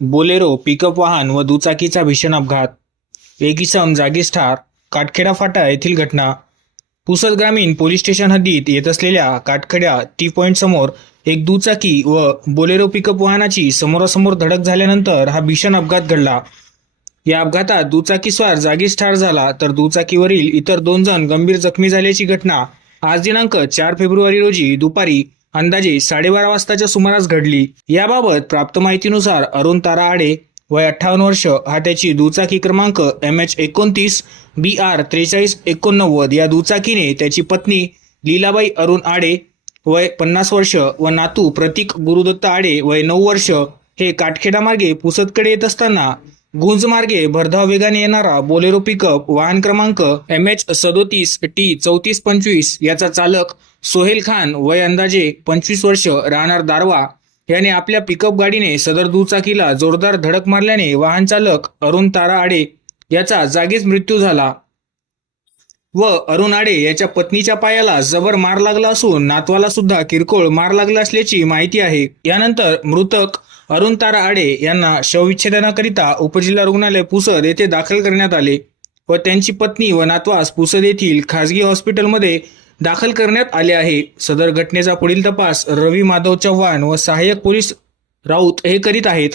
Bolero pickup वाहन व दुचाकीचा भीषण अपघात. एक इसम जागीच ठार काटखेडा फाटा येथील घटना. पुसद ग्रामीण पोलीस स्टेशन हद्दीत येत असलेल्या काटखेड्या टी पॉईंट समोर एक दुचाकी व बोलेरो पिकअप वाहनाची समोरासमोर धडक झाल्यानंतर हा भीषण अपघात घडला. या अपघातात दुचाकीस्वार जागीच ठार झाला तर दुचाकीवरील इतर दोन जण गंभीर जखमी झाल्याची घटना आज दिनांक चार फेब्रुवारी रोजी दुपारी अंदाजे साडेबारा वाजताच्या सुमारास घडली. याबाबत प्राप्त माहितीनुसार अरुण तारा आडे वय अठ्ठावन्न वर्ष हा त्याची दुचाकी क्रमांक एम एच एकोणतीस बी आर त्रेचाळीस एकोणनव्वद. या दुचाकीने त्याची पत्नी लीलाबाई अरुण आडे वय पन्नास वर्ष व नातू प्रतीक गुरुदत्त आडे वय नऊ वर्ष हे काटखेडा मार्गे पुसदकडे येत असताना गुंज मार्गे भरधाव वेगाने येणारा बोलेरो पिकअप वाहन क्रमांक एम एच सदोतीस टी चौतीस पंचवीस याचा चालक सोहेल खान वय अंदाजे पंचवीस वर्ष राहणार दारवा. याने आपल्या पिकअप गाडीने सदर दुचाकीला जोरदार धडक मारल्याने वाहन चालक अरुण तारा आडे याचा जागीच मृत्यू झाला. व अरुण आडे याच्या पत्नीच्या पायाला जबर मार लागला असून नातवाला सुद्धा किरकोळ मार लागला असल्याची माहिती आहे. यानंतर मृतक अरुण तारा आडे यांना शवविच्छेदनाकरिता उपजिल्हा रुग्णालय पुसद येथे दाखल करण्यात आले व त्यांची पत्नी व नातवास पुसद येथील खासगी हॉस्पिटलमध्ये दाखल करण्यात आले आहे. सदर घटनेचा पुढील तपास रवी माधव चव्हाण व सहाय्यक पोलीस राऊत हे करीत आहेत.